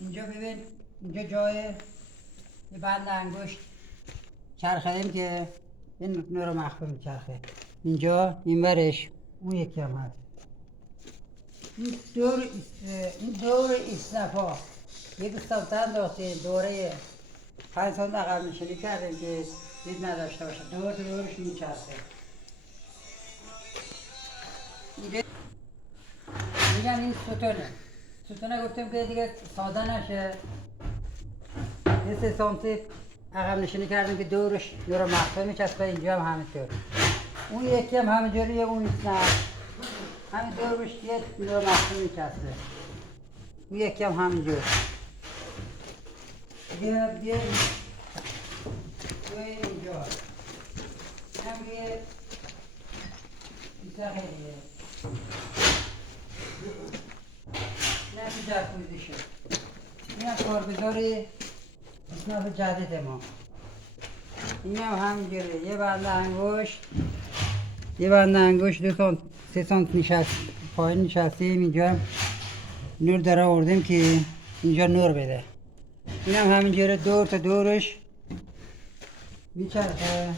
اینجا ببین، اینجا جای یه بند انگشت چرخیدیم که این نور مخفی میچرخه. اینجا این ورش اون یکی هم هست. این دور ایستفا یه دوستان داشته دوره 5 سال عقب نشینی کردیم که دید نداشته باشه. دورش میچرخه. میگن این ستونه گفتیم که دیگه ساده نشه. یه 3 سانتی عقب نشینی کردیم که دورش دور مخفی میچسبه. اینجا هم همینطور. اون یکی هم همینجوریه، اون نیست نه. همین دورش یه دور مخفی میچسبه. اون یکی هم همینجور. بیا اینجا. هم یه خیلیه. نه تو جکوزیشه. این هم کارگزاری اصناف جدید ما. این هم همینجوره. یه بند انگشت 3 سانت نشست پایین نشستیم. اینجا نور داره آوردیم که اینجا نور بده. این هم همینجوره دور تا دورش میچرخه.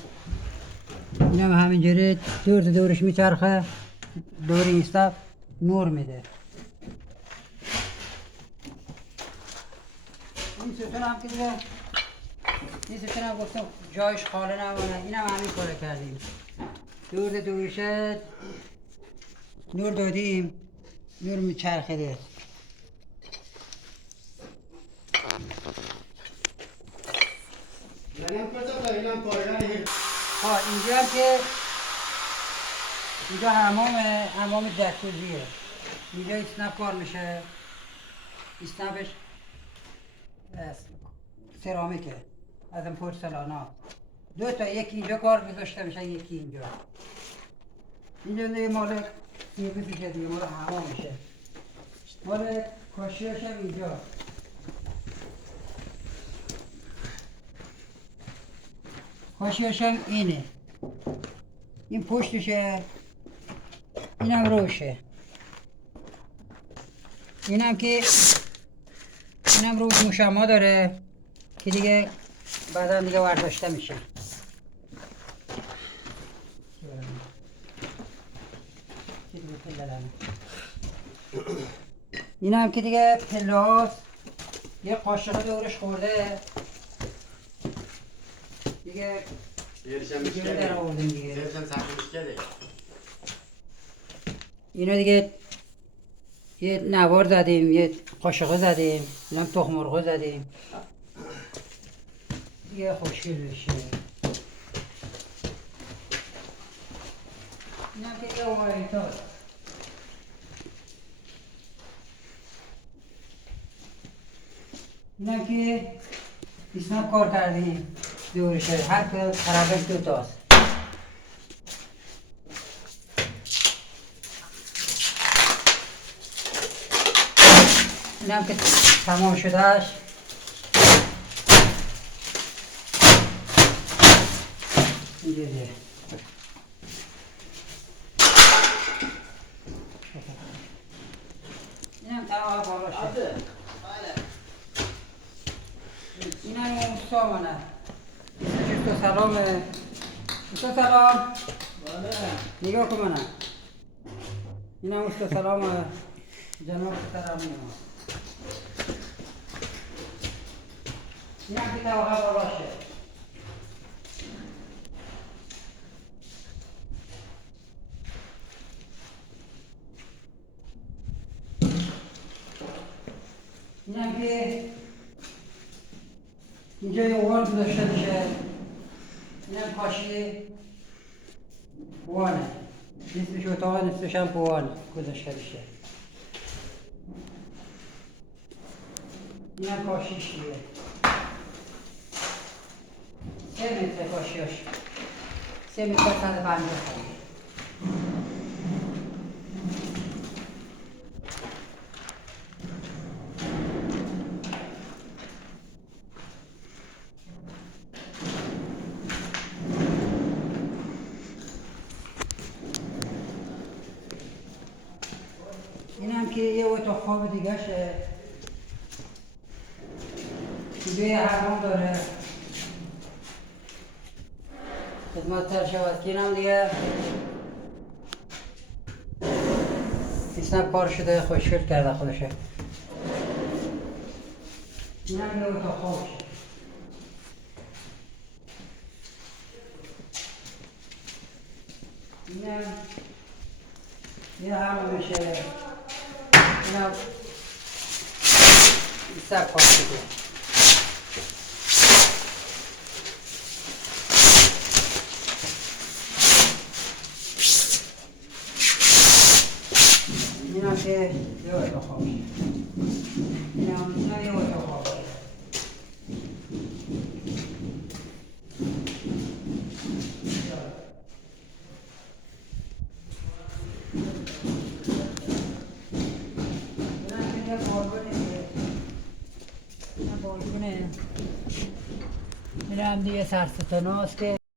این هم همینجوره دور تا دورش میچرخه. دور این استاف نور میده. این ستون هم که دیگه این ستون هم گفتم جایش خاله نمونه. این هم همین کاره کردیم. دور تا دورشه نور دادیم، نور میچرخیده. اینجا هم که اینجا حمام جکوزیه. اینجا اسنپ کار میشه. اسنپش سرامیکه از این پورسلانا. 2 تا، یکی اینجا کار گذاشته میشه، یکی اینجا. اینجا دیگه مال سیرفیشه دیگه، مال حمام میشه. مال کاشیاش هم اینجا. کاشیاش هم اینه. این پشتشه، اینم روشه. اینم روش مشما داره که دیگه بعدا دیگه ورداشته میشه. اینم که دیگه پله هاست. یه قاشق دورش خورده دیگه در آوردیم دیگه. اینو دیگه یه نوار زدیم، یه قاشقه زدیم، اینم تخم مرغ زدیم یه خوشگل بشه. اینم که یه اومایتاست. اینم که اسنپ کار کردیم دورشه. هر طرفش 2 تاست. اینم که تمام شدهش. اینجوریه. اینم تمام باشه. اینم سامانه. اینجا سلامه. سلام. نگاه کن منم. اینم سلامه. جناب سلامی ما. اینم که توقع باشه. اینم که اینجا یه اوان گذاشته میشه. اینم کاشی اوانه. نصفش اتاق، نصفش هم اوان گذاشته میشه. اینم کاشیشیه. 3 متر کاشیاش. 3 متر 150 سانتی. اینم که یه اتاق خواب دیگه شه. دیگه حرام داره خدمت شود که اینم دیگه سیستم کار شده خوشگل کرده خودشه اینم یه اتاق خوابشه اینم یه همه میشه اینم سیستم کار شده اینم که یه اتاق خوابشه اینم یه اتاق خوابشه این هم دیگه سرستانه هست که